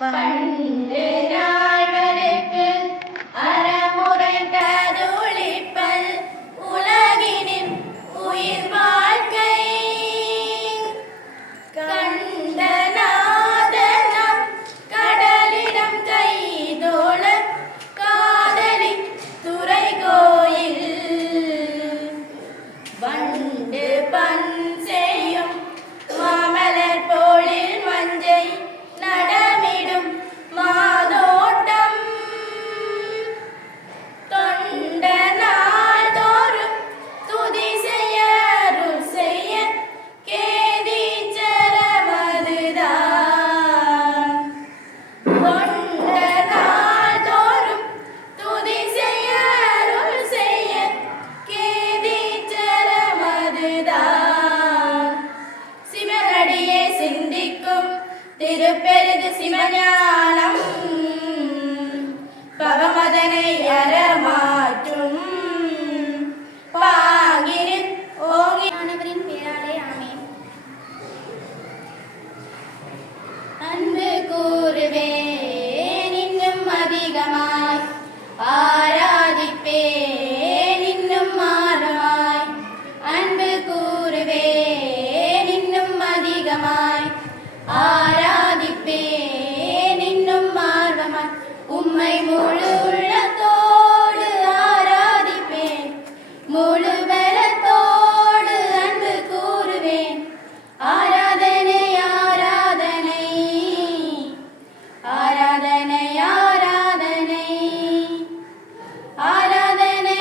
பண்டு நாள்வருக்கு அறமுறை கதுளிப்பல் உலகினின் உயிர் வாழ்க்கை கண்ட நாதனம் கடலிடம் கைதோள காதலி துறை கோயில் வண்டு பண் செய்யும் மாமலர் போலில் மஞ்சை நடமிடும் மாதோட்டம் தொண்ட நாள் தோறும் துதி செய்ய அருள் செய்ய கேதீச்சர மதுதான் தொண்ட நாள் தோறும் துதி செய்ய அருள் செய்ய கேதீச்சர மதுதான் சிவனடியே சிந்திக்கும் திருப்பெரிது சிவஞானம் பவமதனை அறமாற்றும் பாங்கினில் ஓங்கியானவரின் பேராலே ஆமென். அன்பு கூறுவேன் இன்னும் அதிகமாய் ஆராதிப்பேன் இன்னும் ஆர்வமாய் அன்பு கூறுவேன் இன்னும் அதிகமாய் ஆராதிப்பேன் இன்னும் ஆர்வமாய் உம்மை முழு உள்ளத்தோடு ஆராதிப்பேன் முழு பலத்தோடு அன்பு கூறுவேன் ஆராதனை ஆராதனை ஆராதனை ஆராதனை ஆராதனை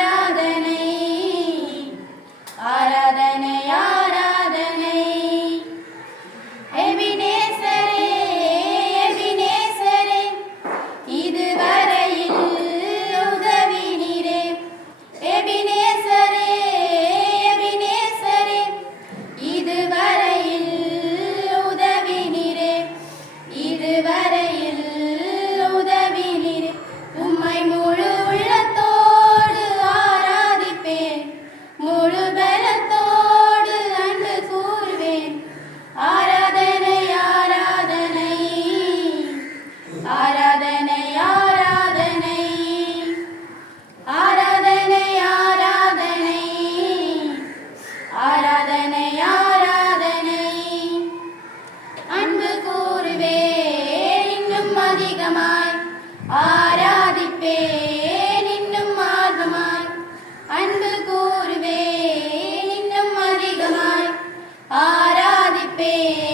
ஆராதனை ஆராதனை ஆராதனை எபினேசரே எபினேசரே இதுவரையில் உதவி நீரே எபினேசரே எபினேசரே இதுவரையில் உதவி நீரே இதுவரையில் உதவி நீரே உம்மை முழு உள்ளத்தோடு ஆராதிப்பேன் முழு பலத்தோடு அன்பு கூறுவேன் ஆராதனை ஆராதனை ஆராதனை ஆராதனை ஆராதனை ஆராதனை ஆராதனை ஆராதனை அன்பு கூறுவேன் இன்னும் அதிகமாய் ஆராதிப்பேன் இன்னும் ஆர்வமாய் அன்பு கூறுவேன் இன்னும் அதிகமாய் ஆராதிப்பேன்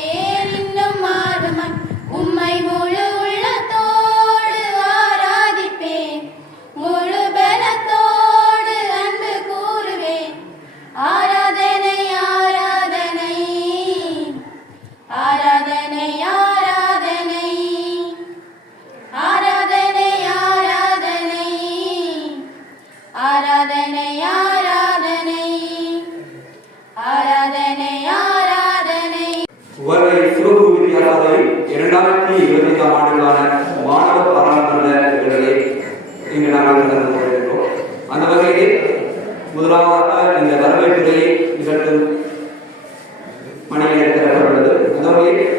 இன்னும் ஆர்வமாய் உம்மை முழு உள்ளத்தோடு ஆராதிப்பேன் முழு பலத்தோடு அன்பு கூறுவேன் ஆராதனை ஆராதனை ஆராதனை ஆராதனை ஆராதனை ஆராதனை ஆராதனை ஆராதனை ஆராதனை ஆராதனை உவர்வை சிறப்பு வித்தியாசாலை 2025 ஆண்டுக்கான மாணவர் பாராளுமன்ற நிகழ்வுகளை இங்கு நாங்கள் நடந்து கொண்டிருக்கிறோம். அந்த வகையில் முதலாவதாக இந்த வரவேற்புரையை நிகழ்த்தும் பணியை திறக்கப்பட்டுள்ளது. அந்த வகையில்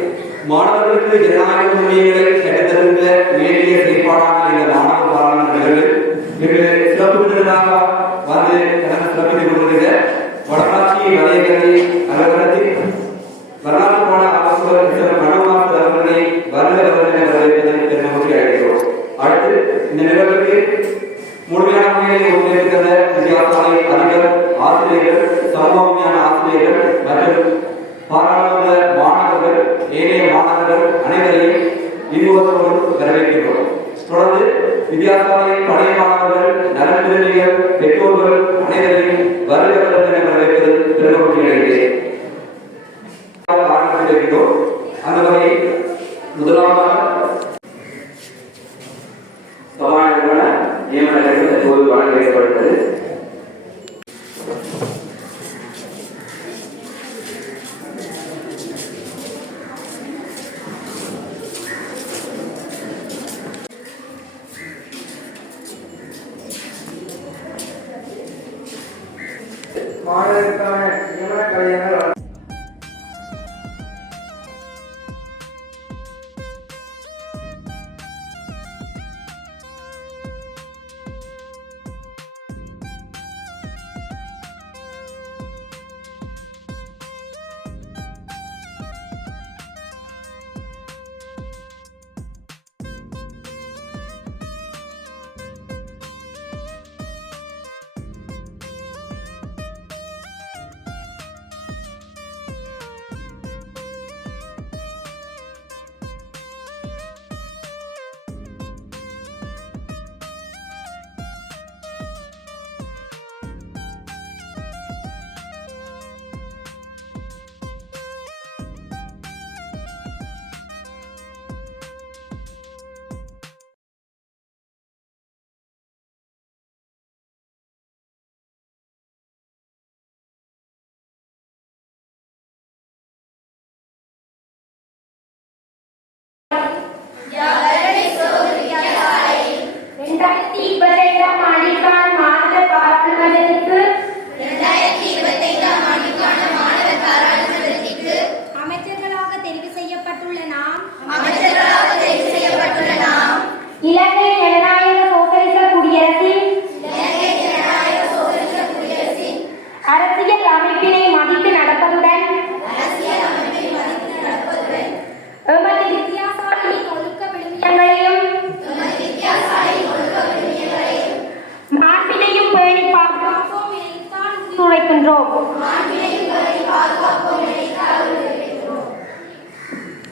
மாணவர்களுக்கு ஜனநாயக உரிமைகளை கற்றுத்தருகின்ற உயரிய செயற்பாடான இந்த மாணவர் பாராளுமன்ற நிகழ்வில் இன்று சிறப்பு விருந்தினராக வந்து சிறப்பித்துக் கொண்டிருக்கிற வடமாட்சி வலையகரை அலுவலகத்தில் வரலாற்று பாட ஆலோசகர் மனோமாசு அவர்களை வரவேற்பதை வரவேற்பதை பெருமகிழ்ச்சி அடைகிறோம். அடுத்து இந்த நிகழ்வுக்கு முழுமையான முறையில் ஒன்றிருக்கிற வித்தியாசாலை அதிபர் ஆசிரியர்கள் சமூக விஞ்ஞான ஆசிரியர்கள் மற்றும் பாராளுமன்ற மாணவர்கள் ஏனைய மாணவர்கள் அனைவரையும் இன்முகத்தோடு வரவேற்கிறோம். தொடர்ந்து வித்தியாசாலை பழைய மாணவர்கள் நலன்பிரிவினர் பெற்றோர்கள் அனைவரையும் வரவேற்பதை வரவேற்பது பெருமகிழ்ச்சி அடைகிறேன். அந்த வகையில் முதலாவதாக சபாநாயகரான நியமனத்திற்கு ஒரு வழங்க ஏற்படுத்தது. 2025ஆம் ஆண்டிற்கான மாணவர் பாராளுமன்றத்திற்கு அமைச்சர்களாக தெரிவு செய்யப்பட்டுள்ள நாம் இலங்கை ஜனநாயக சோசலிச குடியரசின் அரசியல் அமைப்பினை மதித்து நடப்பதுடன் எமது வித்தியாசாலையின் ஒழுக்க விழுமியங்களையும் மாண்பினையும் பேணி பாதுகாப்போம் என இத்தான் உரைக்கின்றோம்.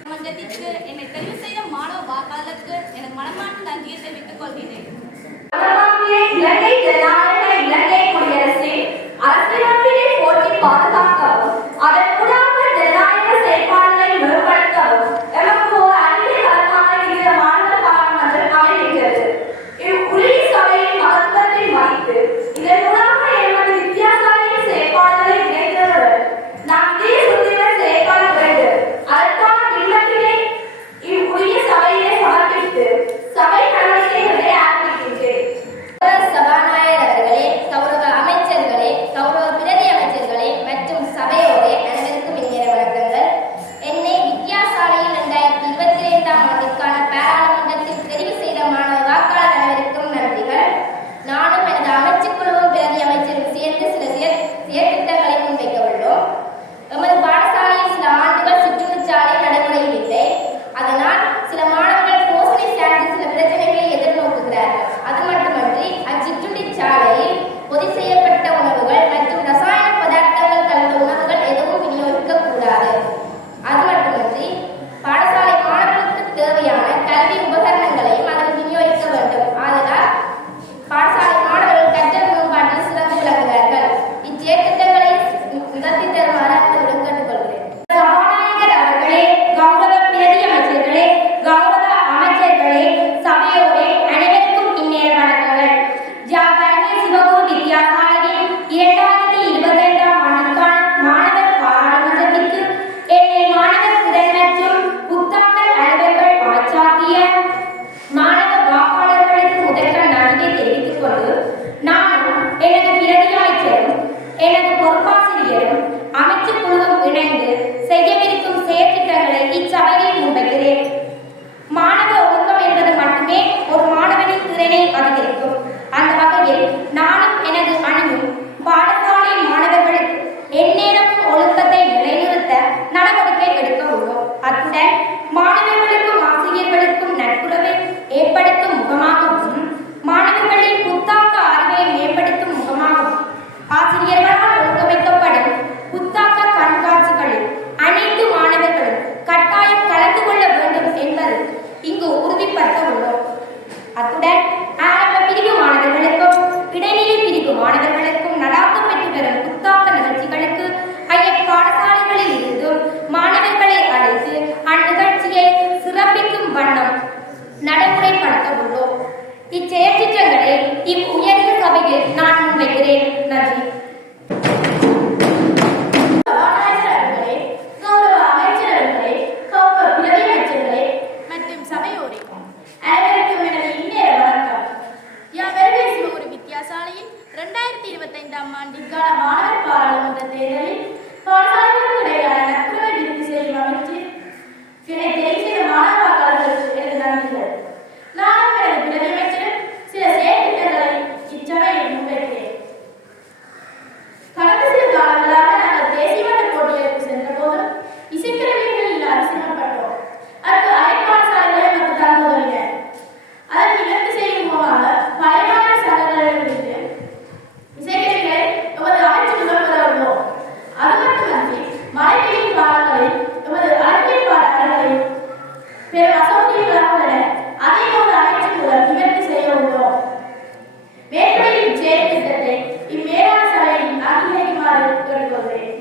மன்றத்திற்கு என்னை தெரிவு செய்த மாணவ வாக்காளருக்கு எனது மனமார்ந்த நன்றியை தெரிவித்துக் கொள்கிறேன். இலங்கை ஜனநாயக இலங்கை குடியரசின் அரசியலமைப்பினை போற்றி பாதுகாக்கவும் அதன் ஊடாக ஜனநாயக செயற்பாடுகளை மேம்படுத்தவும் எமக்கு ஒரு அநீதிகரமான இந்த மாநில பாராளுமன்றம் அமைகின்றது. இவ்வுரிய சபையின் மகத்துவத்தை மதித்து இதன் ஊடாக எமது வித்தியாசாலையின் செயற்பாடுகளை இணைந்ததுடன் நாம் இதே சுத்தியுடன் செயற்பாட வேண்டும். அதற்கான பின்பற்றினை இவ்வுரிய சபையிலே சமர்ப்பித்து சபை நடவடிக்கைகளை ஆரம்பிக்கின்றேன். சபாநாயகர் அவர்களே, கௌரவ அமைச்சர்களே, கௌரவ பிரதி அமைச்சர்களே மற்றும் சபையோரே அனைவருக்கும் இனிய வணக்கங்கள். என்னை வித்தியாசாலையில் 2025ஆம் ஆண்டிற்கான பாராளுமன்றத்தில் தெரிவு செய்த மாணவ வாக்காளர் அனைவருக்கும் நன்றிகள். நானும் எனது அமைச்சுக் குழுவும் பிரதி அமைச்சரும் சேர்ந்து சில செயற்திட்டங்களை முன்வைக்க உள்ளோம். எமது பாடசாலையில் சில ஆண்டுகள் சுற்றுச்சாலை நடைமுறையில் இல்லை. அதனால் சில மாணவர்கள் போசனை சார்ந்து சில பிரச்சனைகளை எதிர்நோக்குகிறார்கள். அது மட்டுமன்றி அச்சிற்றுண்டிச்சாலையில் பொதி செய்யப்பட்ட உணவுகள் மற்றும் ரசாயன பதார்த்தங்கள் கலந்த உணவுகள் எதுவும் விநியோகிக்கக்கூடாது. அது மட்டுமன்றி பாடசாலை மாணவர்களுக்கு தேவையான கல்வி உபகரணங்களையும் அதில் விநியோகிக்க வேண்டும். ஆதலால் பாடசாலை மாணவர்கள் கற்றல் மேம்பாட்டில் சிறந்து விளங்குகிறார்கள். இச்செயற்திட்டங்களை நிகழ்த்தி தருமாறு அன்புடன் கேட்டுக்கொள்கிறேன். சபாநாயகர் அவர்களே, கௌரவ பிரதி அமைச்சர்களே, கௌரவ அமைச்சர்களே, சபையோரே அனைவருக்கும் இந்நேர வணக்கங்கள். ஜாபர்னி சிவகுரு வித்தியாசாலையின் 2025ஆம் ஆண்டுக்கான மாணவர் பாராளுமன்றத்திற்கு என்னை மாணவர் திறன் மற்றும் புத்தாக்கல் அலுவலர்கள் அமைச்சாக்கிய மாணவ வாக்காளர்களுக்கு முதற்கண் நன்றியை தெரிவித்துக் கொண்டு நானும் எனது பிரதி அமைச்சரும் எனது பொறுப்பாசிரியரும் அமைச்சுக் குழுவும் இணைந்து செய்யவிருக்கும் செயற்திட்டங்களை இச்சபையில் முன்வைக்கிறேன். மாணவ ஒழுக்கம் என்பது மட்டுமே ஒரு மாணவனின் திறனை அதிகரிக்கும். அந்த வகையில் நானும் எனது அணியும் பாடசாலை மாணவர்களுக்கு எந்நேரமும் ஒழுக்கத்தை நிலைநிறுத்த நடவடிக்கை எடுக்க உள்ளோம். அத்துடன் மாணவர்களுக்கும் ஆசிரியர்களுக்கும் நட்புறவை ஏற்படுத்தும் முகமாகவும் மாணவர்களின் புத்தாக்க அறிவை மேம்படுத்தும் முகமாகவும் ஆசிரியர்களால் ஒழுங்கமைக்கப்படும் புத்தாக்க கண்காட்சிகளில் அனைத்து மாணவர்களும் கட்டாயம் கலந்து கொள்ள வேண்டும் என்பது இங்கு உறுதிப்படுத்த உள்ளோம். அத்துடன் ஆரம்ப பிரிவு மாணவர்களுக்கும் இடைநிலை பிரிவு மாணவர்களுக்கும் நடாத்தப்பட்டு வரும் புத்தாக்க நிகழ்ச்சிகளுக்கு பாடசாலைகளில் இருந்தும் மாணவர்களை அழைத்து அந்நிகழ்ச்சியை சிறப்பிக்கும் வண்ணம் நடைமுறைப்படுத்த உள்ளோம். இச்செயற்திட்டங்களை உயர்ந்த சபையில் நான் முன்வைக்கிறேன். நன்றி. கௌரவ அமைச்சர்களே, கௌரவ பிரதி அமைச்சர்களே மற்றும் சபையோரே அனைவருக்கும் எனது இந்நேர வணக்கம். யாவருமே சிவகுரு வித்தியாசாலையின் 2025ஆம் ஆண்டிற்கான மாணவர் பாராளுமன்ற தேர்தலில் பாடசாலைகளுக்கு இடையிலான நட்புறவை விருத்தி செய்யும் அமைச்சு என்னை தெரிவு செய்த மாணவ வாக்காளர்களுக்கு எனது நன்றிகள். நானும் எனது பிரதி அமைச்சரும் சில செயற்திட்டங்களை இச்சபையில் முன்வைக்கிறேன். கடந்த சில காலங்களாக நாங்கள் தேசிய மட்ட போட்டிகளுக்கு சென்ற போதும் இசைக்கருவிகள் இல்லாத சிரமப்பட்டோம். அதற்கு அரைப்பாடசாலைகளை நமக்கு தந்து உதவின. அதற்கு இலக்கு செய்யும் மூலமாக பழைய சங்கங்களிடமிருந்து இசைக்கருவிகளை எமது அமைச்சர்கள் பெற உள்ளோம். அது மட்டுமன்றி மழை பெய்யும் காலங்களில் எமது அறிவியல் பாடல்களில் பெரும் அசௌகரியங்களாக உள்ளன. அதை ஒரு அமைச்சர் மூலம் நிவர்த்தி செய்ய உள்ளோம். மேற்படியின் செயற்திட்டத்தை இம்மேலான சபையில் அங்கீகரிக்குமாறு கேட்டுக்கொள்கிறேன்.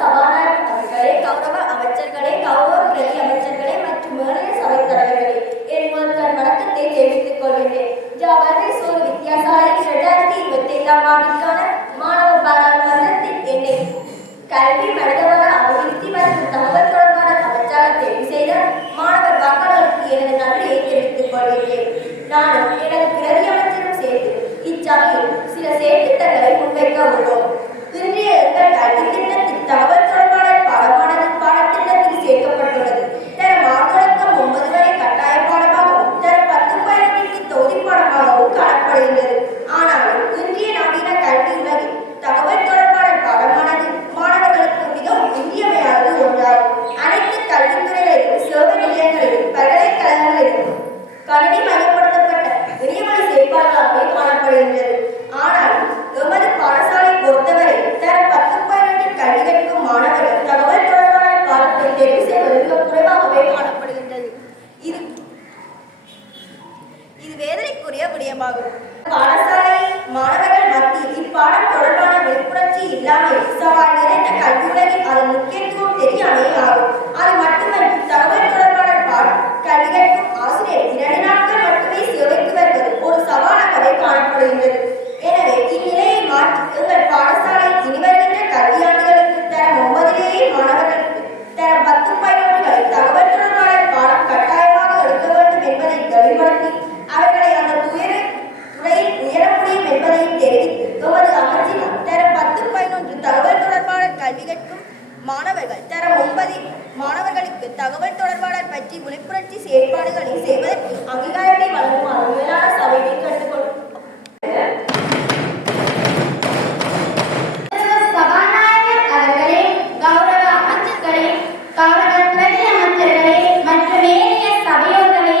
சபாநாயகர் அவர்களே, கௌரவ அமைச்சர்களே, கௌரவ பிரதி அமைச்சர்களே மற்றும் மேலைய சபை தலைவர்களே, என் முதல் வணக்கத்தை தெரிவித்துக் கொள்கிறேன். ஜாபர்னி சிவகுரு வித்தியாசாலையின் 2025ஆம் ஆண்டிற்கான மாணவ பாராளுமன்றத்தில் என்னை கல்வி, மனிதவள அபிவிருத்தி மற்றும் தகவல் தொடர்பான அமைச்சாளர் தெரிவு செய்த மாணவர் வாக்காளர் அங்கீகாரத்தை வழங்குமாறு மேலான சபையை கேட்டுக்கொள் சபாநாயகர் அவர்களே, கௌரவ அமைச்சர்களே, கௌரவ பிரதி அமைச்சர்களே மற்றும் ஏனைய சபையோர்களே,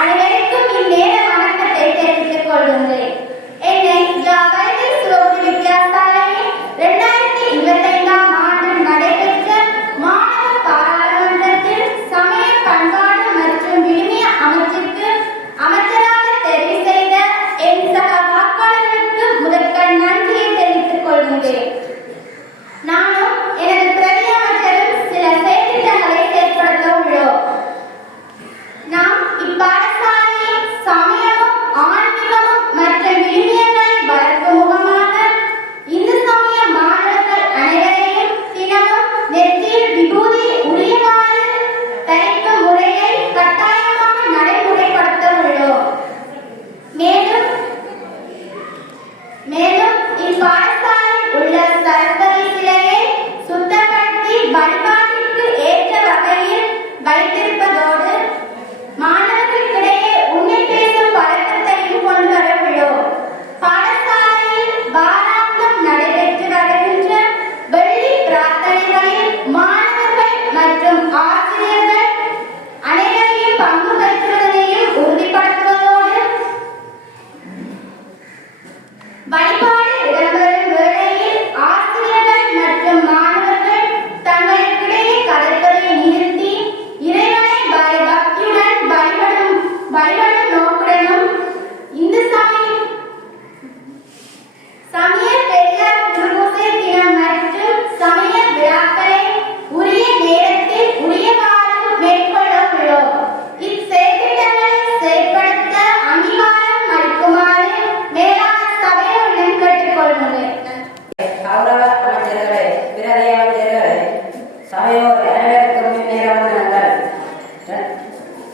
அனைவருக்கும் இந்நேர வணக்கத்தை தெரிவித்துக் கொள்கின்றேன். என்னை ஜாவர்தி சுரோபி வித்யாசாலையில் 2025ஆம் ஆண்டு நடைபெற்ற மாணவர் பாராளுமன்றத்தில் சமய பண்பாடு மற்றும் விழுமிய அமைச்சுக்கு அமைச்சராக தெரிவு செய்த என் சக வாக்காளர்களுக்கு முதற்கண் நன்றியை தெரிவித்துக் கொள்கின்றேன். நானும் எனது பிரதி அமைச்சரும் சில செயற்திட்டங்களை செயற்படுத்த உள்ளோம். நாம் இப்பாடசாலையை சமயமும் ஆன்மீகமும் மற்றும் விழுமியங்களை வளர்க்கும் முகமாக இந்து சமய மாணவர்கள் அனைவரையும் தினமும் நெற்றியில் விபூதி உரியவாறு தரிக்கும் முறையை கட்டாயமாக நடைமுறைப்படுத்த உள்ளோம். மேலும் இப்பாடசாலையில் உள்ள சரஸ்வதி சிலையை சுத்தப்படுத்தி வழிபாட்டிற்கு ஏற்ற வகையில் வைத்திருப்பதோடு மாணவர்களுக்கிடையே உண்மை பேசும் பழக்கத்தையும் கொண்டு வர உள்ளோம். பாடசாலையில் வாராந்தம் நடைபெற்று வருகின்ற வெள்ளி பிரார்த்தனைகளில் மாணவர்கள் மற்றும் ஆசிரியர்கள் அனைவரையும் பங்கு பெற்றுவதையும் உறுதிப்படுத்துவதோடு வழிபாடு இடம்பெறும் வேளையில் ஆசிரியர்கள் மற்றும் மாணவர்கள் தங்களுக்கிடையே கதைப்பதை நிறுத்தி இறைவனை பக்தியுடன் வழிபடும் நோக்குடனும் இந்து சமய பெரியார் குருபூசை தினம் மற்றும் சமய விழாக்களை உரிய நேரத்தில் உரியவாறு மேற்கொள்ள உள்ளோம். இச்செயல்திட்டங்களை செயற்படுத்த அங்கீகாரம் அளிக்குமாறு மேலான சபையுடன் கேட்டுக்கொள்கிறேன். கௌரவ அமைச்சர்களே, பிரதி அமைச்சர்களே, சபையோர் அனைவருக்கும் இந்நேர வணக்கங்கள்.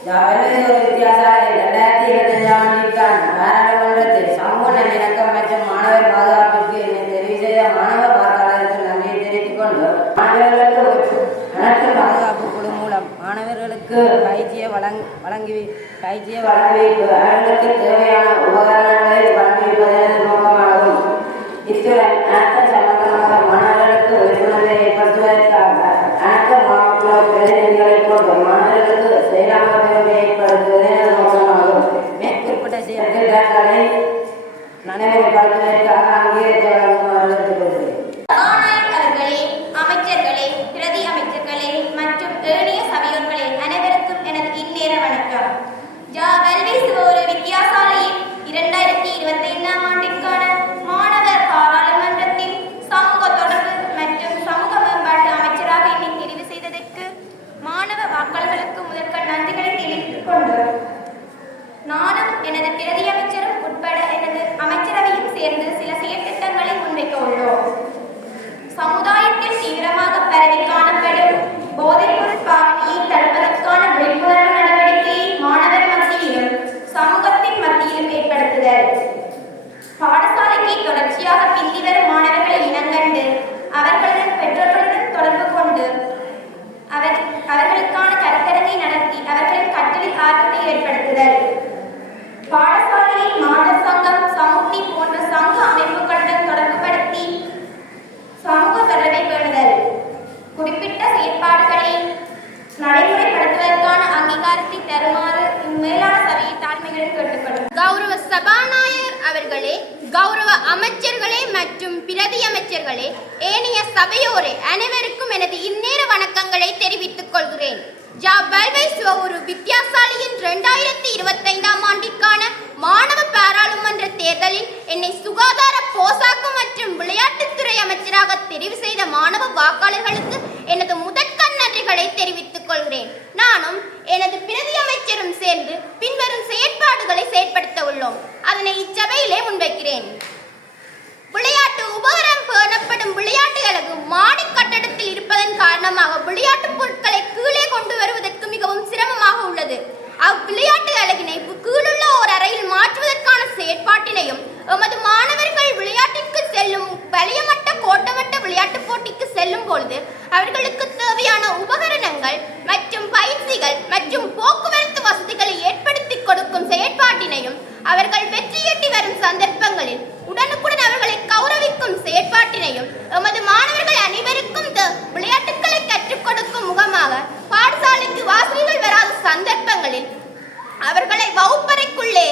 வெள்ளூர் வித்தியாசாலை 2025ஆம் ஆண்டிற்கான பாராளுமன்றத்தில் சமூக நல்லிணக்கம் மற்றும் மாணவர் பாதுகாப்பிற்கு என்னை தெரிவு செய்த மாணவ வாக்காளருக்கு நன்றியை தெரிவித்துக் கொண்டு மாணவர்களுக்கு அனைத்து பாதுகாப்பு குழு மூலம் மாணவர்களுக்கு பயிற்சியை வழங்கி அவர்களுக்கு தேவையான உபகரணங்களை வழங்கியிருப்பதன் நோக்கமாகும். இத்துடன் அனைத்து சம்பந்தமாக மாணவர்களுக்கு விழிப்புணர்வை ஏற்படுத்துவதற்காக அனைத்து மாவட்ட பிரதிநிதிகளை கொண்டு மாணவர்களுக்கு செயலாக்கத்தை ஏற்படுத்துவதன் நோக்கமாகும். மேற்குறிப்பிட்ட செயல்திட்டங்களை நடைமுறைப்படுத்துவதற்காக அங்கீகரித்து வழங்குமாறு கேட்டுக்கொள்கிறேன். சபாநாயகர் அவர்களே, அமைச்சர்களே, பிரதி அமைச்சர்களே மற்றும் ஏனைய சபையோர்களே, அனைவருக்கும் எனது இந்நேர வணக்கம். ஜாவர்தி சுரோபி வித்யாசாலையில் 2025ஆம் ஆண்டிற்கான மாணவர் பாராளுமன்றத்தின் சமூக தொடர்பு மற்றும் சமூக மேம்பாட்டு அமைச்சராக என்னை தெரிவு செய்ததற்கு மாணவ வாக்காளர்களுக்கு முதற்கண் நன்றிகளை தெரிவித்துக் கொண்டு நானும் எனது பிரதி அமைச்சரும் உட்பட எனது அமைச்சரவையும் சேர்ந்து சில செயற்திட்டங்களை முன்வைக்க உள்ளோம். சமுதாயத்தில் தீவிரமாக பரவி காணப்படும் போதைப்பொருள் பாவனையை தடுப்பதற்கான விழிப்புணர்வு நடவடிக்கையை மாணவர் மத்தியிலும் சமூகத்தின் மத்தியிலும் ஏற்படுத்துதல். பாடசாலைக்கு தொடர்ச்சியாக பிந்தி வரும் மாணவர்களை இனங்கண்டு அவர்களுடன் பெற்றோர்களுடன் தொடர்பு கொண்டு அவர்களுக்கான கருத்தரங்கை நடத்தி அவர்களின் கற்றலில் ஆர்வத்தை ஏற்படுத்துதல். பாடசாலையில் மாதர் சங்கம், சமுத்தி போன்ற சமூக அமைப்புகளுடன் தொடர்புபடுத்தி சமூக தொடர்பை பேணுதல். குறிப்பிட்ட செயற்பாடுகளை நடைமுறைப்படுத்துவதற்கான அங்கீகாரத்தை தருமாறு இம்மேலான சபையை தாழ்மையுடன் கேட்டுக்கொள்கிறேன். கௌரவ சபாநாயகர் அவர்களே, கௌரவ அமைச்சர்களே மற்றும் பிரதி அமைச்சர்களே, ஏனைய சபையோரே, அனைவருக்கும் எனது இந்நேர வணக்கங்களை தெரிவித்துக் கொள்கிறேன். ஜாவர்தி சுரோபி வித்யாசாலையின் 2025ஆம் ஆண்டிற்கான மாணவ பாராளுமன்ற தேர்தலில் என்னை சுகாதார போசாக்கு மற்றும் விளையாட்டுத்துறை அமைச்சராக தெரிவு செய்த மாணவ வாக்காளர்களுக்கு எனது முதற்கண் நன்றிகளை தெரிவித்துக் கொள்கிறேன். நானும் எனது பிரதி அமைச்சரும் சேர்ந்து பின்வரும் செயற்பாடுகளை செயற்படுத்த உள்ளோம். அதனை இச்சபையிலே முன்வைக்கிறேன். விளையாட்டு உபகரணம் பேணப்படும் விளையாட்டு அலகு மாடி கட்டடத்தில் இருப்பதன் காரணமாக விளையாட்டுப் பொருட்களை கீழே கொண்டு வருவதற்கு மிகவும் சிரமமாக உள்ளது. அவ்விளையாட்டு அலகினை கீழுள்ள ஓர் அறையில் மாற்றுவதற்கான செயற்பாட்டினையும் எமது மாணவர்கள் விளையாட்டிற்கு செல்லும் வலியமட்ட கோட்டமட்ட விளையாட்டுப் போட்டிக்கு செல்லும் பொழுது அவர்களுக்கு தேவையான உபகரணங்கள் மற்றும் பயிற்சிகள் மற்றும் போக்குவரத்து வசதிகளை ஏற்படுத்தி கொடுக்கும் சந்தர்ப்பங்களில் உடனுக்குடன் அவர்களை கௌரவிக்கும் செயற்பாட்டினையும் எமது மாணவர்கள் அனைவருக்கும் விளையாட்டுக்களை கற்றுக் கொடுக்கும் முகமாக பாடசாலைக்கு வாசல்கள் வராத சந்தர்ப்பங்களில் அவர்களை வகுப்பறைக்குள்ளே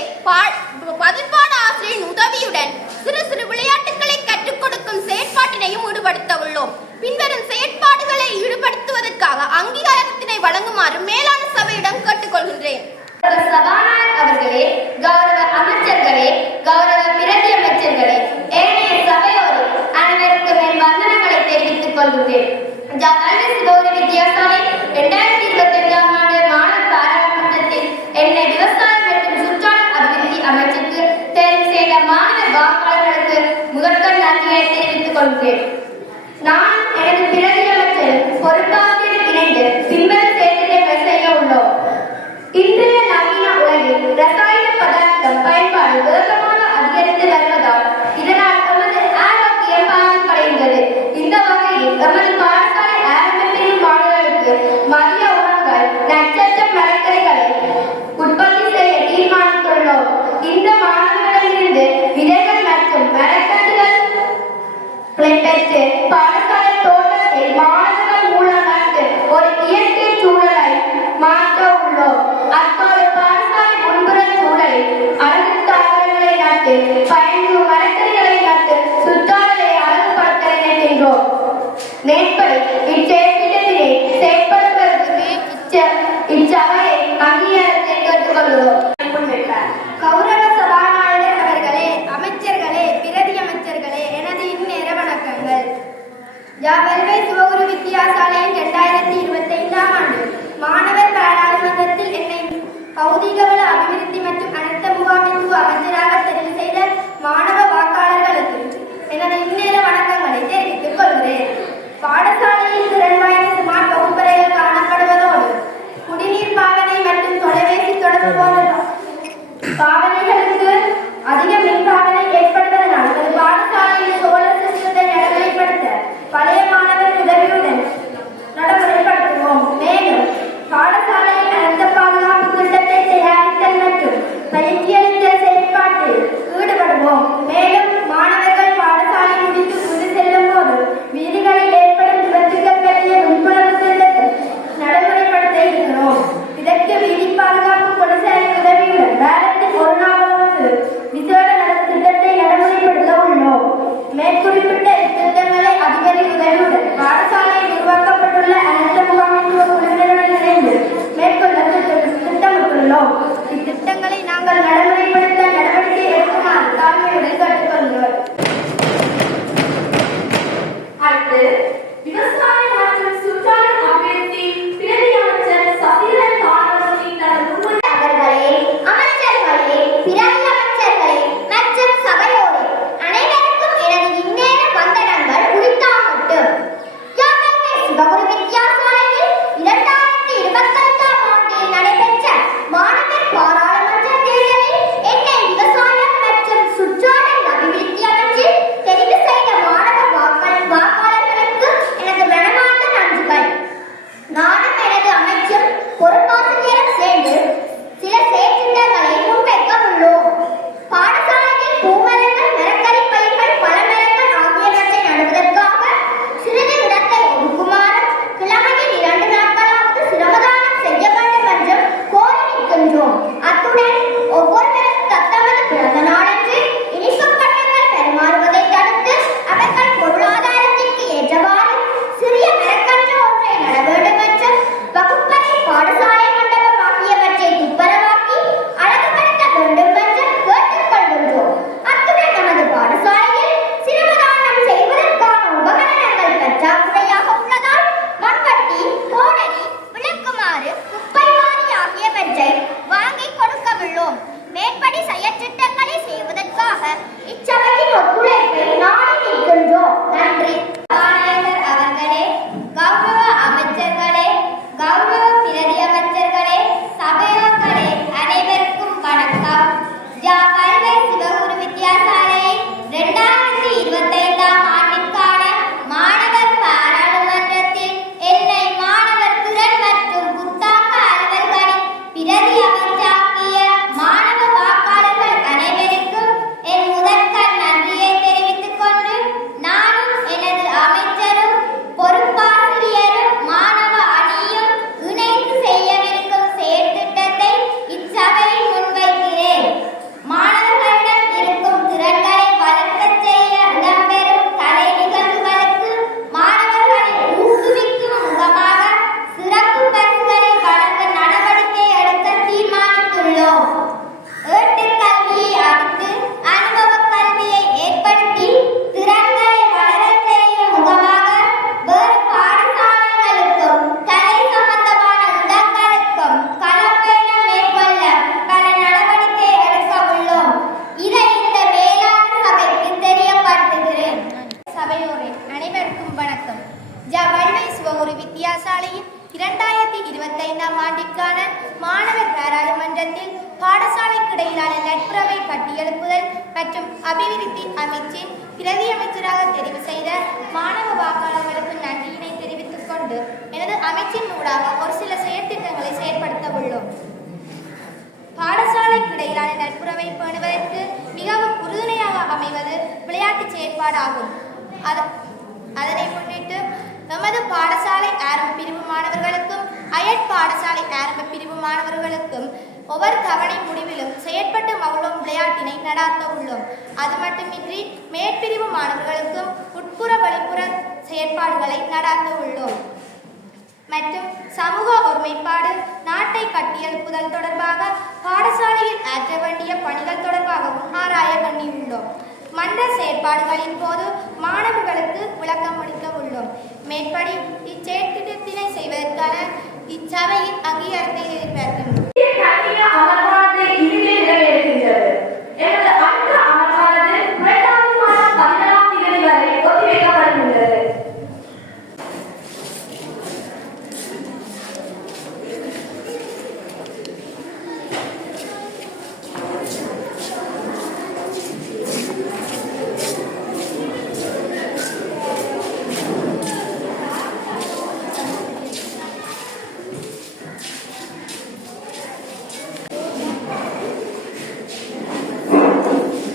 பதில்பாட ஆசிரியரின் உதவியுடன் சிறு சிறு விளையாட்டுக்களை கற்றுக் கொடுக்கும் செயற்பாட்டினையும் ஈடுபடுத்த உள்ளோம். பின்வரும் செயற்பாடுகளை ஈடுபடுத்துவதற்காக அங்கீகாரத்தினை வழங்குமாறு மேலான சபையிடம் கேட்டுக்கொள்கின்றேன். சபாநாயகர் அவர்களே, கௌரவ அமைச்சர்களே, கௌரவ பிரதி அமைச்சர்களே, ஏனைய சபையோரே, அனைவருக்கும் என் வந்தனங்களை தெரிவித்துக் கொள்கிறேன். கல்வி சிதோர வித்தியாசாலை 2025ஆம் ஆண்டு மாணவர் பாராளுமன்றத்தில் என்னை விவசாயம் மற்றும் சுற்றாடல் அபிவிருத்தி அமைச்சுக்கு தேர்வு செய்த மாணவர் வாக்காளர்களுக்கு முதற்கண் நன்றியை தெரிவித்துக் கொள்கிறேன். நான் எனது பிரதி அமைச்சர் பொறுப்பாசிரியர் இணைந்து பின்வரும் செயல்திட்டங்கள் செய்ய உள்ளோம். இன்றைய நவீன உலகில் ரசாயன பதார்த்தம் பயன்பாடு வேகமாக அதிகரித்து வருவதால் இதனால் எமது ஆரோக்கியம் பாதிப்படைகிறது. இந்த வகையில் எமது பாடசாலை ஆரம்ப பிரிவு மாணவர்களுக்கு மதிய உணவுகள் நட்சத்திர மரக்கறிகளை உற்பத்தி செய்ய தீர்மானித்துள்ளோம். இந்த மாணவர்களிடமிருந்து விதைகள் மற்றும் மரக்கன்றுகள் பெற்று பாடசாலை தோட்டத்தில் மாணவர்கள் மூலம் நட்டு ஒரு இயற்கை சூழலை மாற்ற உள்ளோம். அத்தோடு பாடசாலை முன்புற சூழலில் அழகு தாவரங்களை நட்டு பயன்பு மரக்கறிகளை நட்டு சுற்றாடலை அழகுபடுத்த நினைக்கின்றோம். மேற்படி இச்செயல்திட்டத்தினை செயற்படுத்துவதற்கு இச்சபையை அங்கீகாரத்தை கேட்டுக்கொள்கிறோம். கௌரவ சபாநாயகர் அவர்களே, அமைச்சர்களே, பிரதி அமைச்சர்களே, எனது இந்நேர வணக்கங்கள். ஜாவல்வை சிவகுரு வித்தியாசாலையின் 2025ஆம் ஆண்டு மாணவர் பாராளுமன்றத்தில் என்னை பௌதிக வள அபிவிருத்தி மற்றும் அனைத்து முகாமைத்துவ அமைச்சராக தெரிவு செய்த மாணவ வாக்காளர்களுக்கு எனது இந்நேர வணக்கங்களை தெரிவித்துக் கொள்கிறேன். பாடசாலையில் திறன் வாய்ந்த ஸ்மார்ட் வகுப்பறைகள் காணப்படுவதோடு குடிநீர் பாவனை மற்றும் தொலைபேசி தொடர்பு போன்ற பாவனைகளுக்கு அதிக மின் பாவனை ஏற்படுவதனால் ஒரு பாடசாலையில் சோலார் சிஸ்டத்தை நடைமுறைப்படுத்த பழைய மாணவர் உதவியுடன் நடைமுறைப்படுத்துவோம். மேலும் பாட அனைவருக்கும் வணக்கம். வல்வை சிவகுரு வித்தியாசாலையின் 2025ஆம் ஆண்டிற்கான மாணவர் பாராளுமன்றத்தில் பாடசாலைக்கு இடையிலான நட்புறவை கட்டியெழுப்புதல் மற்றும் அபிவிருத்தி அமைச்சின் பிரதி அமைச்சராக தெரிவு செய்த மாணவ வாக்காளர்களுக்கு நன்றியினை தெரிவித்துக் கொண்டு எனது அமைச்சின் ஊடாக ஒரு சில செயற்திட்டங்களை செயற்படுத்த உள்ளோம். பாடசாலைக்கு இடையிலான நட்புறவை பேணுவதற்கு மிகவும் உறுதுணையாக அமைவது விளையாட்டு செயற்பாடாகும். அதனை முன்னிட்டு நமது பாடசாலை ஆரம்ப பிரிவு மாணவர்களுக்கும் அயற் பாடசாலை ஆரம்ப பிரிவு மாணவர்களுக்கும் ஒவ்வொரு தவணை முடிவிலும் செயற்பட்டு மகிழும் விளையாட்டினை நடாத்த உள்ளோம். அது மட்டுமின்றி மேற்பிரிவு மாணவர்களுக்கும் உட்புற வெளிப்புற செயற்பாடுகளை நடாத்த உள்ளோம். மற்றும் சமூக ஒருமைப்பாடு, நாட்டை கட்டியெழுப்புதல் தொடர்பாக பாடசாலையில் ஆற்ற வேண்டிய பணிகள் தொடர்பாகவும் ஆராய வேண்டியுள்ளோம். மன்ற செயற்பாடுகளின் போது மாணவர்களுக்கு விளக்கம் அளிக்க உள்ளோம். மேற்படி இச்செயற்திட்டத்தினை செய்வதற்கான இச்சபையின் அங்கீகாரத்தை எதிர்பார்க்கின்றோம்.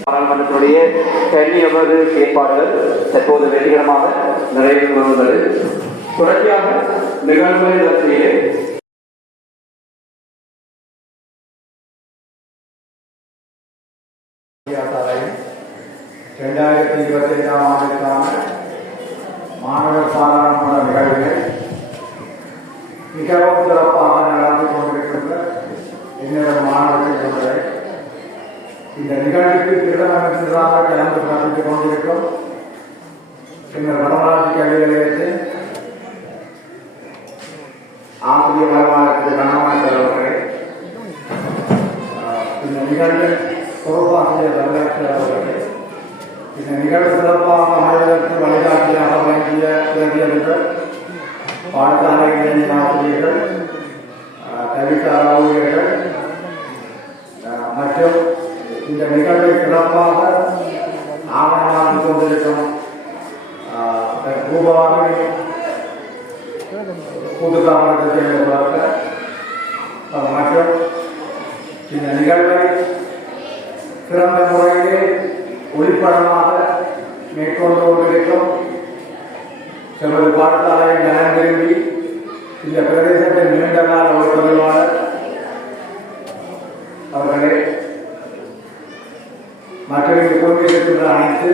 பாராளுமன்றத்துடைய கல்வி எமது செயற்பாடுகள் தற்போது வெற்றிகரமாக நிறைவு பெறுகிறது. தொடர்ச்சியாக நிகழ்வுகளின் வரிசையிலே 2025ஆம் ஆண்டிற்கான மாணவர் பாராளுமன்ற நிகழ்வுகள் மிகவும் சிறப்பாக நடந்து கொண்டிருக்கின்ற என்னிடம் மாணவர்கள் இந்த நிகழ்வுக்கு திருடமைச்சராக கலந்து பிறப்பித்துக் கொண்டிருக்கும் எங்கள் வடமராட்சி கல்வி நிலையத்தின் ஆசிரியர் மரபாளருக்கு கண்ணமாச்சர் அவர்களே, இந்த நிகழ்வில் பொறுப்பாசிரியர் வரலாற்றர் அவர்களே, இந்த நிகழ்வு சிறப்பாக அமைவதற்கு வழிகாட்டியாக வழங்கிய பிரதியமைச்சர், பாடசாலை இளைஞர் ஆசிரியர்கள், கல்விசார் ஊழியர்கள் மற்றும் இந்த நிகழ்வை சிறப்பாக ஆவணமாக்கிக் கொண்டிருக்கும் ரூபாவை கூட்டுத்தாபனத்தை சேர்ந்தவர்கள் மற்றும் இந்த நிகழ்வை சிறந்த முறையிலே ஒளிப்படமாக மேற்கொண்டு கொண்டிருக்கும் எமது பாடசாலையை நலன் விரும்பி இந்த பிரதேசத்தின் நீண்டகால ஒரு தொழிலாளர் அவர்களே மற்றும் இங்கு கொண்டிருக்கின்ற அனைத்து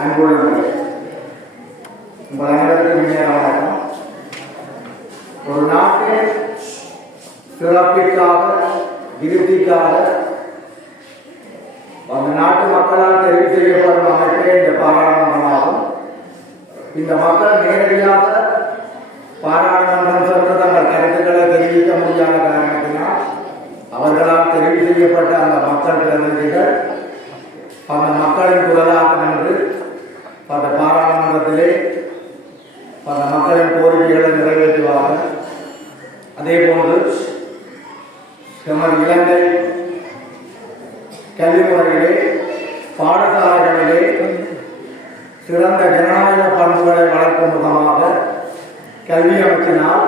அன்புள்ளவர்களே, உங்கள் அனைவருக்கும் இனிய வணக்கம். ஒரு நாட்டின் சிறப்பிற்காக, விருத்திக்காக அந்த நாட்டு மக்களால் தெரிவு செய்யப்படும் அமைப்பே இந்த பாராளுமன்றமாகும். இந்த மக்கள் நேரடியாக பாராளுமன்றம் சென்று தங்கள் கருத்துக்களை தெரிவிக்க முடியாத காரணத்தினால் அவர்களால் தெரிவு செய்யப்பட்ட அந்த மக்கள் பிரதிநிதிகள் அந்த மக்களின் குரலாக நின்று அந்த பாராளுமன்றத்திலே அந்த மக்களின் கோரிக்கைகளை நிறைவேற்றுவார்கள். அதே போன்று நமது இலங்கை கல்வி முறையிலே பாடசாலைகளிலே சிறந்த ஜனநாயக பண்புகளை வளர்க்கும் முகமாக கல்வி அமைச்சினால்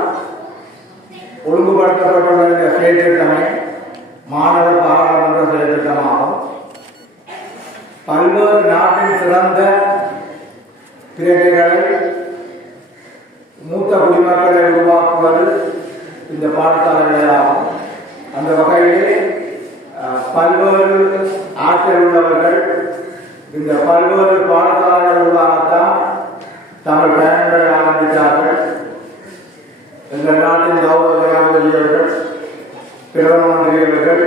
ஒழுங்குபடுத்தப்பட்டுள்ள இந்த செயற்திட்டமே மாணவர் பாராளுமன்ற செயற்திட்டமாகும். பல்வேறு நாட்டின் சிறந்த பிரஜைகளை, மூத்த குடிமக்களை உருவாக்குவது இந்த பாடசாலைகளாகும். அந்த வகையிலே பல்வேறு ஆற்றல் உள்ளவர்கள் இந்த பல்வேறு பாடசாலைகளுக்காகத்தான் தங்கள் பயணங்களை ஆரம்பித்தார்கள். எங்கள் நாட்டின் கௌரவ ஜனாதிபதியவர்கள், பிரதம மந்திரியவர்கள்,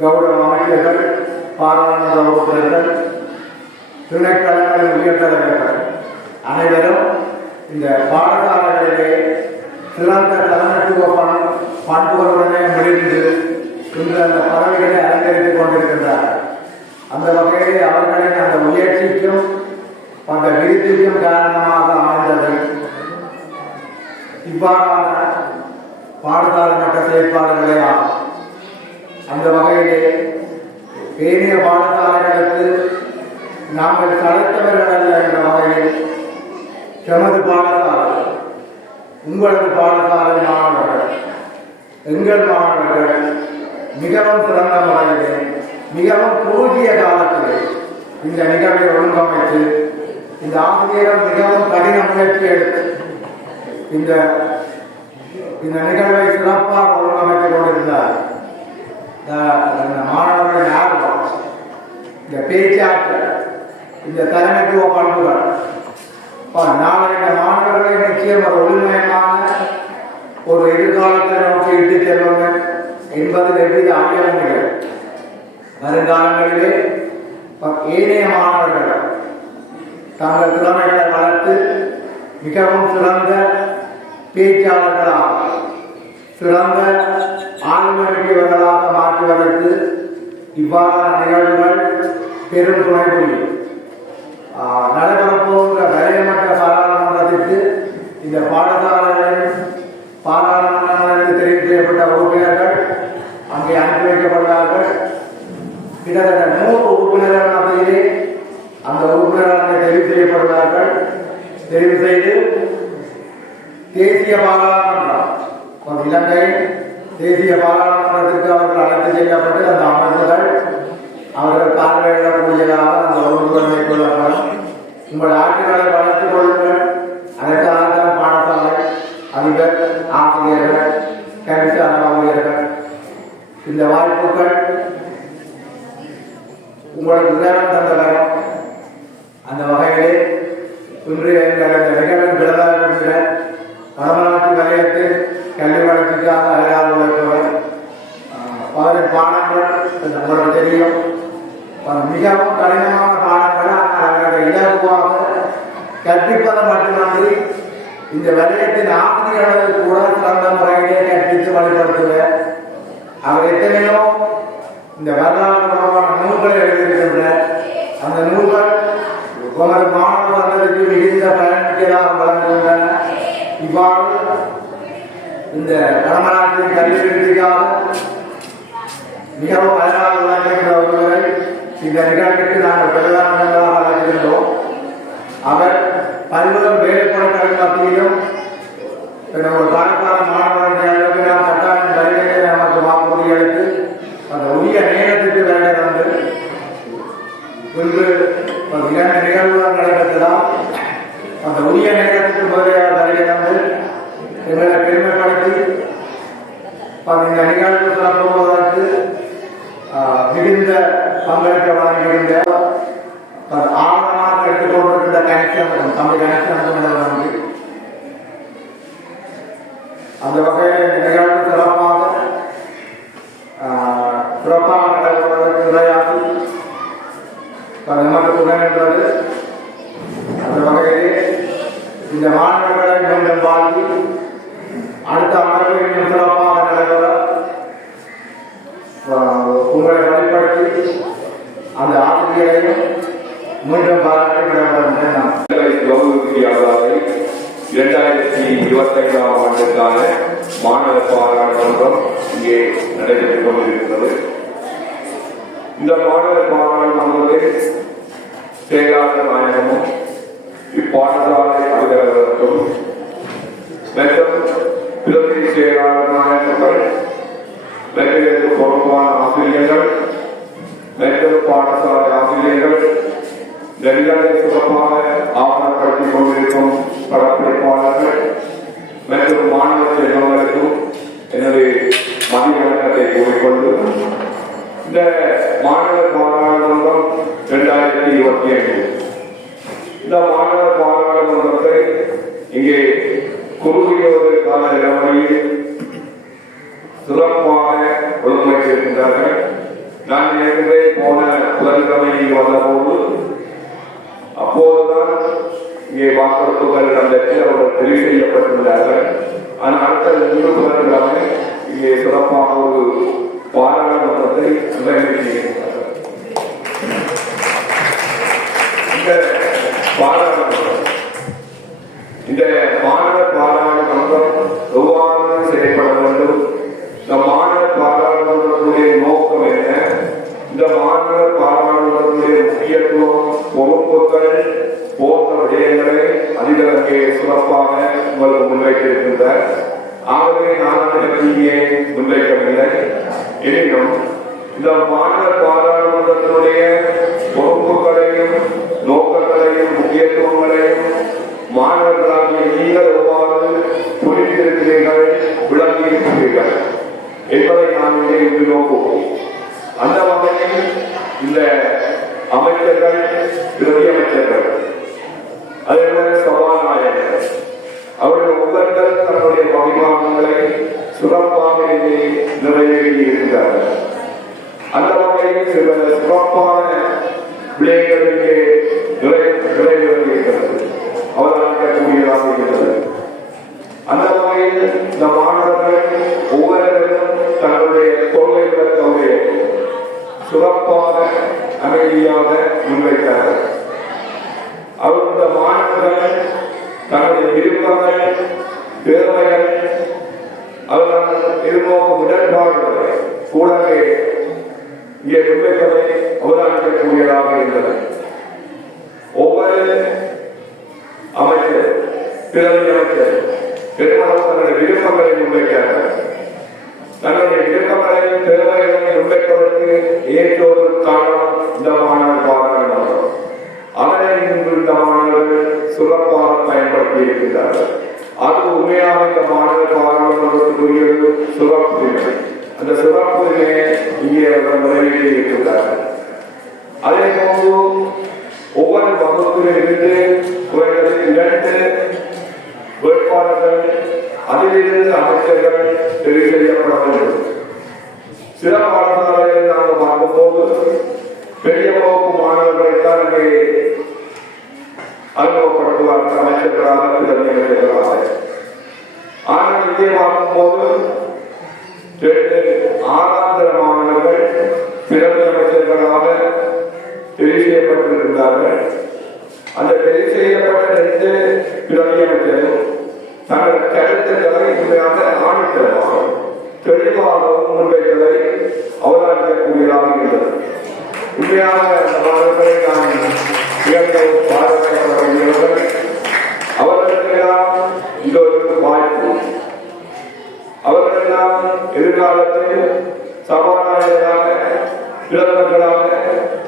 கௌரவ அமைச்சர்கள், பாராளுமன்ற உறுப்பினர்கள், துணைக்கழகங்களின் உயர்தலைவர்கள் அனைவரும் இந்த பாடசாலைகளிலே சிறந்த தலைமைத்துவ பண்புகளுடனே முடிந்து இன்று அந்த பதவிகளை அலங்கரித்துக் கொண்டிருக்கின்றார்கள். அந்த வகையிலே அவர்களின் அந்த முயற்சி விருத்திக்கும் காரணமாக அமைந்தது. இவ்வாறான பாடசாலை மட்ட செயற்பாடுகளே ஆகும். அந்த வகையிலே ஏனைய பாடசாலைகளுக்கு நாங்கள் தலைத்தவர்கள் அல்ல என்ற வகையில் எமது பாடசாலை, உங்களது பாடசாலை மாணவர்கள், எங்கள் மாணவர்கள் மிகவும் சிறந்த முறையிலே மிகவும் குறுகிய காலத்திலே இந்த நிகழ்வை ஒழுங்கமைத்து இந்த ஆசிரியர்கள் மிகவும் கடின முயற்சி எடுத்து இந்த நிகழ்வை சிறப்பாக ஒழுங்கமைத்துக் கொண்டிருந்தார். மாணவர்கள் ஆர்வம், இந்த பேச்சாற்றல், இந்த தலைமைத்துவ பண்புகள் நாளை இந்த மாணவர்களை நிச்சயம் ஒரு ஒளிமயமான ஒரு எதிர்காலத்தை நோக்கி இட்டு செல்வார்கள் என்பதில் எவ்வித ஐயமில்லை. வருங்காலங்களிலே ஏனைய மாணவர்கள் தங்கள் திறமைகளை வளர்த்து மிகவும் சிறந்த பேச்சாளர்களாக, சிறந்த ஆளுமைமிக்கவர்களாக மாற்றுவதற்கு இவ்வாறான நிகழ்வுகள் பெரும் துணை புரியும். நடைபெறப்போன்ற வரையமற்ற பாராளுமன்றத்திற்கு இந்த பாடசாலைகளில் பாராளுமன்றங்களுக்கு தெரிவு செய்யப்பட்ட உறுப்பினர்கள் அங்கே அனுப்பி வைக்கப்படுவார்கள். கிட்டத்தட்ட 100 உறுப்பினர்கள் மத்தியிலே அந்த உறுப்பினர்கள் அங்கே தெரிவு செய்யப்படுவார்கள். தெரிவு செய்து தேசிய பாராளுமன்றம், இலங்கை தேசிய பாராளுமன்றத்திற்கு அவர்கள் அழைத்து செல்லப்பட்டு அந்த அமைப்புகள் அவர்கள் பார்வையிடக்கூடியதாக அந்த ஒழுங்குகள் மேற்கொள்ளப்படும். உங்கள் ஆட்சிகளை வளர்த்துக் கொள்ளுங்கள். அதற்காகத்தான் பாடசாலை அதிபர், ஆசிரியர்கள், கல்விசார ஊழியர்கள் இந்த வாய்ப்புகள் உங்களுக்கு உதாரணம் தந்தவரும். அந்த வகையிலே இன்றைய எங்கள் இந்த நிகழ்வின் பிரதான வடமராட்சி வலயத்தில் கல்வி வளர்ச்சிக்காக அயலாக உழைப்பவர் அவரின் பாடங்கள் உங்களுக்கு தெரியும். மிகவும் கடினமான பாடங்கள். அவர்களை இலகுவாக கற்பிப்பது மட்டுமன்றி இந்த வலயத்தின் ஆசிரியர்களை கூட சிறந்த முறையிலே கற்பித்து வழிபடுத்துவர். அவர் எத்தனையோ இந்த வரலாறு தொடர்பான நூல்களை எழுதியிருக்கின்ற அந்த நூல்கள் உமது மாணவ சந்ததிக்கு மிகுந்த பயணிக்கதாக வழங்குகின்றன. இவ்வாறு இந்த வடமராட்சியின் கல்வி விருத்திக்காக மிகவும் அழகாக விளங்குகின்ற ஒருவரை இந்த நிகழ்ச்சிக்கு நாங்கள் பிரதானமாக அழைக்கின்றோம். அவர் பல்வேறு வேலைப்பாடுகளின் மத்தியிலும் ஒரு பாடசாலை மாணவர்களுக்கு நாம் கட்டாயம் வருகையை நமக்கு வாக்குறுதி அளித்து அந்த உரிய நேரத்திற்கு வருகை வந்து இன்று 2 நிகழ்வுகள் நடைபெற்றதால் அந்த உரிய நேரத்துக்கு முதலியாக வருகை வந்து எங்களை பெருமைப்படுத்தி இந்த நிகழ்வு சிறப்புவதற்கு மிகுந்த பங்களிக்க வழங்கியிருந்த ஆவணமாக எடுத்துக்கொண்டிருக்கின்ற கனெக்ஷன் தம்பி கனெக்ஷனுக்கு நன்றி. அந்த வகையில் இந்த நிகழ்வு சிறப்பாக நடைபெறுவதற்கு உரையாற்றி நமக்கு துணை நின்றது. அந்த வகையிலே இந்த மாணவர்களை மீண்டும் வாழ்த்தி அடுத்த அமர்வு இன்னும் சிறப்பாக நடைபெற உங்களை வழிபடுத்தி அந்த ஆசிரியரையும் மீண்டும் பாராட்டி விடப்படும். 2025ஆம் ஆண்டுக்கான மாணவர் பாராளுமன்றம் இங்கே நடைபெற்றுக் கொண்டிருக்கிறது. இந்த மாணவர் பாராளுமன்றத்தில் செயலாளர் நாயகமும் இப்பாடசாலை அதிகாரிகளுக்கும் மற்றும் பிரதி செயலாளர் நாயகங்கள் மற்றும் பொறுப்பான ஆசிரியர்கள் மற்றும் பாடசாலை ஆசிரியர்கள் நிகழ்வை சிறப்பாக ஆவணப்படுத்திக் கொண்டிருக்கும் படப்பிடிப்பாளர்கள் மற்றும் மாணவ செல்வங்களுக்கும் எனது மதிய வணக்கத்தை கூறிக்கொண்டு இந்த மாணவர் பாராளுமன்றம் 2025 இந்த மாணவர் பாராளுமன்றத்தை இங்கே குறுகியவதற்கான நிலைமையில் சிறப்பாக ஒழுங்கமைத்திருக்கின்றார்கள். நான் ஏற்கனவே போன புதன்கிழமையில் வந்தபோது அப்போதுதான் இங்கே வாக்கெடுப்புகள் நடத்தி அவர்கள் தெரிவு செய்யப்பட்டிருந்தார்கள். ஆனால் அடுத்த 3 புதன்கிழமை இங்கே சிறப்பாக ஒரு பாராளுமன்றத்தை நிறைவேற்றியிருக்கிறார்கள். இந்த பாராளுமன்றம். இந்த மாணவர் பாராளுமன்றம் எவ்வாறு செயல்பட வேண்டும், இந்த மாணவர் பாராளுமன்றத்துடைய நோக்கம் என்ன, இந்த மாணவர் பாராளுமன்றத்துடைய முக்கியத்துவம், பொறுப்புகள் போன்ற விடயங்களை அதிகங்கே சிறப்பாக உங்களுக்கு முன்வைத்திருக்கின்றார். ஆகவே நான் இங்கே முன்வைக்கவில்லை. எனினும் இந்த மாணவர் பாராளுமன்றத்தினுடைய பொறுப்புகளையும் நோக்கங்களையும் முக்கியத்துவங்களையும் மாணவர்களாகிய நீங்கள் எவ்வாறு புரிந்திருக்கிறீர்கள், விளங்கியிருக்கிறீர்கள் என்பதை நான் இங்கே நோக்குவோம். அந்த வகையில் இந்த அமைச்சர்கள், பிரதி அமைச்சர்கள், அதே போல சபாநாயகர் அவர்கள் ஒவ்வொருத்தர் தன்னுடைய பரிமாற்றங்களை சிறப்பாக நிறைவேற்றி இருக்கிறார்கள். அந்த வகையில் சில சிறப்பான விடயங்களிலே நிறைவேறியிருக்கிறது, அவதானிக்கக்கூடியதாக இருக்கிறது. அந்த வகையில் இந்த மாணவர்கள் ஒவ்வொருவரும் தங்களுடைய கொள்கை விளக்கங்களை சிறப்பாக அமைதியாக முன்வைத்தார்கள். அவர் இந்த மாணவர்கள் தங்களுடைய விருப்பங்கள், தேவைகள், அவர்கள் எதிர்நோக்கும் உடன்பாடுகளை கூடவே இங்கே முன்வைப்பதை அவதானிக்கக்கூடியதாக இருந்தது. ஒவ்வொரு அமைச்சர், பிரதி அமைச்சர் பெரும்பாலும் தங்களுடைய விருப்பங்களை முன்வைக்கிறார்கள். தங்களுடைய விருப்பங்களையும் தேவைகளையும் முன்வைப்பதற்கு ஏற்ற ஒரு காரணம் இந்த மாணவர் பாராளுமன்றம். அதனை இந்த மாணவர்கள் சிறப்பாக பயன்படுத்தி இருக்கின்றார்கள். அது உண்மையாக இந்த மாணவர் பாராளுமன்றத்துக்குரிய சிறப்புரிமை. அந்த சிறப்புரிமையை இங்கே அவர்கள் நிறைவேற்றி இருக்கின்றார்கள். அதே போன்று ஒவ்வொரு வகுப்பிலும் இருந்து இவர்களுக்கு 2 வேட்பாளர்கள், அதிலிருந்து அமைச்சர்கள் தெரிவு செய்யப்பட வேண்டும். சில பாடசாலைகளில் நாங்கள் பார்க்கும்போது பெரிய வகுப்பு மாணவர்களைத்தான் இங்கே அறிமுகப்படுத்துவார்கள் அமைச்சர்களாக, பிரதிநிதிகளாக. ஆனால் இங்கே பார்க்கும்போது 6ஆம் தர மாணவர்கள் பிரதி அமைச்சர்களாக தெரிவு செய்யப்பட்டிருக்கிறார்கள். அந்த தெரிவு செய்யப்பட்ட 2 பிரதி அமைச்சர்கள் தங்கள் கருத்துக்களை உண்மையாக ஆணித்தரமாக தெளிவாகவும் முன்வைத்ததை அவதானிக்கக்கூடியதாக இருந்தது. உண்மையாக அந்த மாணவர்களை நான் மிகவும் பாராட்டப்பட வேண்டியவர்கள். அவர்களுக்கெல்லாம் இந்த ஒரு வாய்ப்பு. அவர்களெல்லாம் எதிர்காலத்தில் சபாநாயகராக, பிரதமர்களாக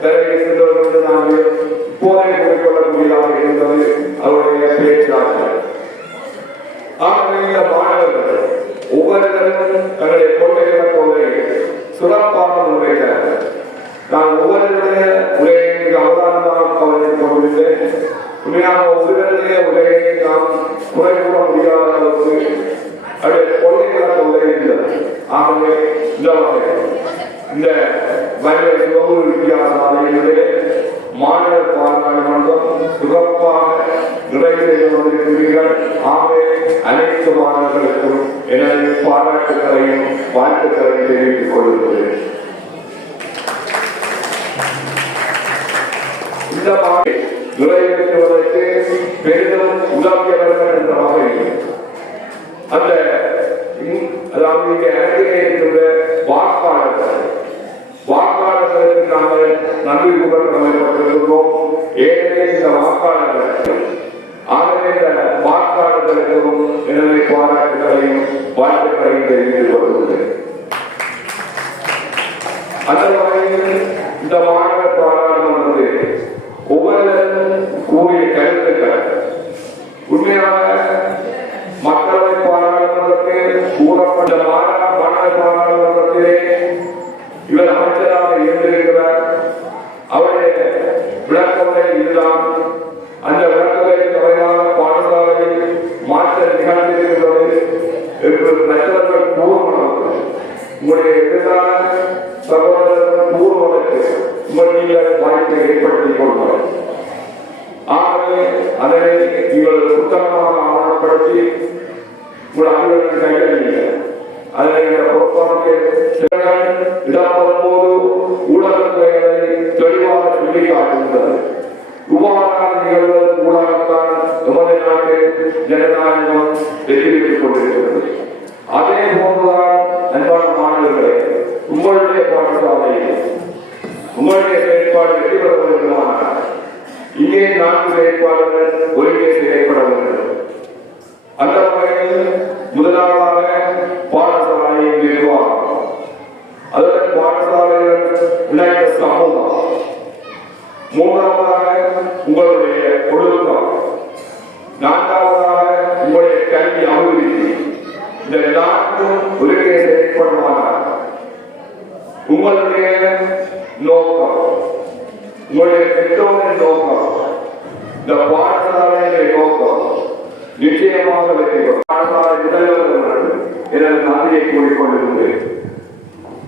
தெரிவிக்கின்றவர்கள் என்று நாங்கள் இப்போதே கூறிக்கொள்ளக்கூடியதாக இருந்தது அவருடைய பேச்சாளர்கள். ஆகவே இந்த மாணவர்கள் ஒவ்வொருவரும் தங்களுடைய கொள்கைகளை சிறப்பாக முன்வைக்கிறார்கள். நான் ஒவ்வொருவருடைய உரையை அவதானமாக கவனித்துக் கொண்டிருந்தேன். உண்மையாக ஒவ்வொருவருடைய உரையை நாம் குறை கூற முடியாத அளவுக்கு அவருடைய கொள்கைகளை இருந்தது. ஆகவே இந்த வகையில் இந்த வித்தியாச மாணவர் பாராளுமன்றம் சிறப்பாக நிறைவேற்றியிருக்கிறீர்கள். ஆகவே அனைத்து மாணவர்களுக்கும் எனது பாராட்டுகளையும் வாழ்த்துக்களையும் தெரிவித்துக் கொள்கிறேன். இந்த மாதிரி நிறைவேற்றுவதற்கு பெரிதும் உதவியவர்கள் என்ற வகையில் அந்த அதாவது இங்கே அருகே இருக்கின்ற வாக்காளர்களுக்கு நாங்கள் நன்றி கூற கடமைப்பட்டிருக்கிறோம். ஏற்கனவே இந்த வாக்காளர்கள் ஆகவே இந்த வாக்காளர்களுக்கும் எனது பாராட்டுகளையும் வாழ்த்துக்களையும் தெரிவித்துக் கொள்கிறேன். அந்த வகையில் இந்த மாணவர் பாராளுமன்றத்தில் ஒவ்வொருவரும் கூறிய கருத்துக்கள் உண்மையாக மக்களவை பாராளுமன்றத்தில் கூறப்பட்ட மாணவர் பாராளுமன்றத்திலே இவர் அமைச்சராக இருந்திருக்கிறார். அவருடைய விளக்கங்களை இதுதான். அந்த விளக்கங்களை தொகையாக பாடசாலையில் மாற்ற நிகழ்ந்திருக்கிறது என்று மற்றவர்கள் கூறுவதற்கு உங்களுடைய எதிரான சகோதரர்கள் கூறுவதற்கு நீங்கள் வாய்ப்பை ஏற்படுத்திக் கொள்வார். ஆகவே அதனை நீங்கள் சுத்தமாக ஆவணப்படுத்தி உங்கள் அலுவலகம் கையளிங்கள். அதனை பொறுப்பாக இடம்பெறும்போது ஊடகத்துறைகளை தெளிவாக சுட்டிக்காட்டுகிறது. இவ்வாறான நிகழ்வுகளுக்கு ஜனநாயகம் வெற்றி பெற்றுக் கொண்டிருக்கிறது. அதே போன்றுதான் அன்பான மாணவர்களே, உங்களுடைய பாடசாலையில் உங்களுடைய செயற்பாடு வெற்றி பெற வேண்டுமானால் இங்கே 4 செயற்பாடுகள் ஒருங்கே செயல்பட வேண்டும். அந்த வகையில் முதலாவதாக பாடசாலையின் நிர்வாகம், அதற்கு பாடசாலைகள் இணைந்த சமூகம், மூன்றாவதாக உங்களுடைய ஒழுக்கம், நான்காவதாக உங்களுடைய கல்வி அபிவிருத்தி. இந்த 4 ஒருங்கே செயல்படுமானால் உங்களுடைய நோக்கம், உங்களுடைய பெற்றோரின் நோக்கம், இந்த பாடசாலையின் நோக்கம் நிச்சயமாக வெற்றி பெறும். பாடசாலை முதல்வர்கள் எனது நன்றியை கூறிக்கொண்டிருந்தேன்.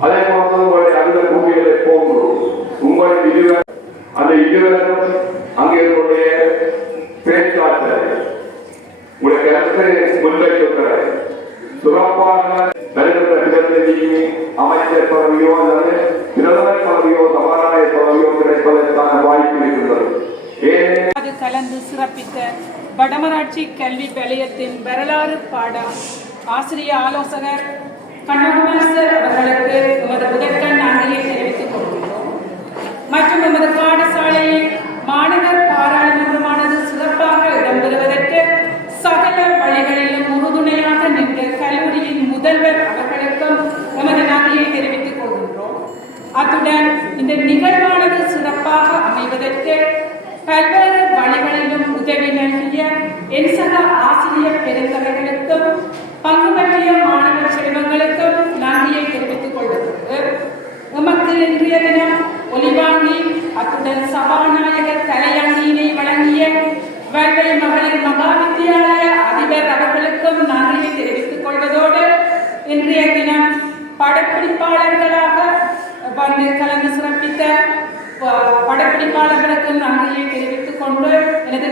அதே போன்று உங்களுடைய அந்த கூட்டிகளை போன்று உங்களுடைய இருவர் அந்த இருவரும் அங்கே உங்களுடைய பேச்சாற்றல் உங்களுடைய கருத்தை முன்வைத்திருக்கிற சிறப்பான நடைபெற்ற திட்டத்தை அமைச்சர் பதவியோ அல்லது பிரதமர் பதவியோ சபாநாயகர் பதவியோ கிடைப்பதற்கான வாய்ப்பு இருக்கின்றது. அது கலந்து சிறப்பித்த வடமராட்சி கல்வி வலயத்தின் வரலாறு பாட ஆசிரியர் ஆலோசகர் கண்ணகுமார் அவர்களுக்கு எமது முதற்கண் நன்றியை தெரிவித்துக் கொள்கிறோம். மற்றும் எமது பாடசாலையில் மாணவர் பாராளுமன்றமானது சிறப்பாக இடம்பெறுவதற்கு சகல வழிகளிலும் உறுதுணையாக நின்ற கல்லூரியின் முதல்வர் அவர்களுக்கும் எமது நன்றியை தெரிவித்துக் கொள்கின்றோம். அத்துடன் இந்த நிகழ்வானது சிறப்பாக அமைவதற்கு பல்வேறு வழிகளிலும் உதவி நல்கிய என் சக ஆசிரியர் பெருந்தவர்களுக்கும் பங்கு பற்றிய மாணவர் செல்வங்களுக்கும் நன்றியை தெரிவித்துக் கொள்கிறது. எமக்கு இன்றைய தினம் ஒலிவாங்கி அத்துடன் சபாநாயகர் தலையங்கியினை வழங்கிய வல்வை மகளிர் மகா வித்தியாலய அதிபர் அவர்களுக்கும் நன்றியை தெரிவித்துக் கொள்வதோடு இன்றைய தினம் படப்பிடிப்பாளர்களாக வந்து கலந்து சிறப்பித்த படப்பிடிப்பாளர்களுக்கும் நன்றியை தெரிவித்துக் கொண்டு எனது